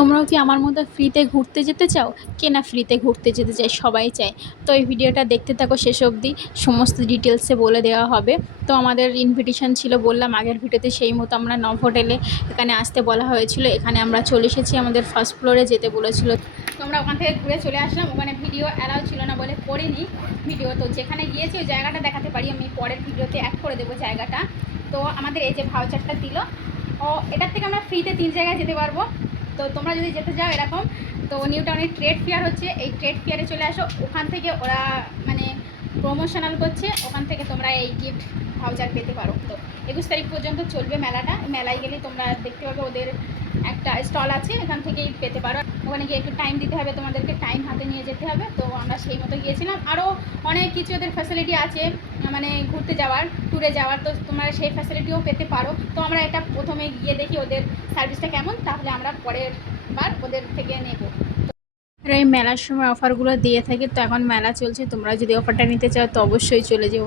তোমরাও কি আমার মতো ফ্রিতে ঘুরতে যেতে চাও? কে না ফ্রিতে ঘুরতে যেতে চায়? সবাই চায়। তো এই ভিডিওটা দেখতে থাকো শেষ অবধি, সমস্ত ডিটেলসে বলে দেওয়া হবে। তো আমাদের ইনভিটেশন ছিল, বললাম আগের ভিডিওতে, সেই মতো আমরা নভোটেলে এখানে আসতে বলা হয়েছিল। এখানে আমরা চলে এসেছি, আমাদের ফার্স্ট ফ্লোরে যেতে বলেছিল। তো আমরা ওখান থেকে ঘুরে চলে আসলাম। ওখানে ভিডিও অ্যালাউ ছিল না বলে করিনি ভিডিও। তো যেখানে গিয়েছি ওই জায়গাটা দেখাতে পারি, আমি পরের ভিডিওতে অ্যাড করে দেবো জায়গাটা। তো আমাদের এই যে ভাউচারটা দিল, ও এটার থেকে আমরা ফ্রিতে 3 জায়গায় যেতে পারবো। তো তোমরা যদি যেতে চাও এরকম, তো নিউ টাউনে ট্রেড ফেয়ার হচ্ছে, এই ট্রেড ফেয়ারে চলে আসো। ওখান থেকে ওরা মানে প্রমোশনাল করছে, ওখান থেকে তোমরা এই গিফট ভাউচার পেতে পারো। তো 21 তারিখ পর্যন্ত চলবে মেলাটা। মেলায় গেলে তোমরা দেখতে পাবে ওদের একটা স্টল আছে, এখান থেকেই পেতে পারো। ওখানে গিয়ে একটু টাইম দিতে হবে, তোমাদেরকে টাইম হাতে নিয়ে যেতে হবে। তো আমরা সেই মতো গিয়েছিলাম। আরও অনেক কিছু ওদের ফ্যাসিলিটি আছে, মানে ঘুরতে যাওয়ার, ট্যুরে যাওয়ার। তো তোমরা সেই ফ্যাসিলিটিও পেতে পারো। তো আমরা এটা প্রথমে গিয়ে দেখি ওদের সার্ভিসটা কেমন, তাহলে আমরা পরের বার ওদের থেকে নেব। আর এই মেলার সময় অফারগুলো দিয়ে থাকে, তো এখন মেলা চলছে, তোমরা যদি অফারটা নিতে চাও তো অবশ্যই চলে যেও।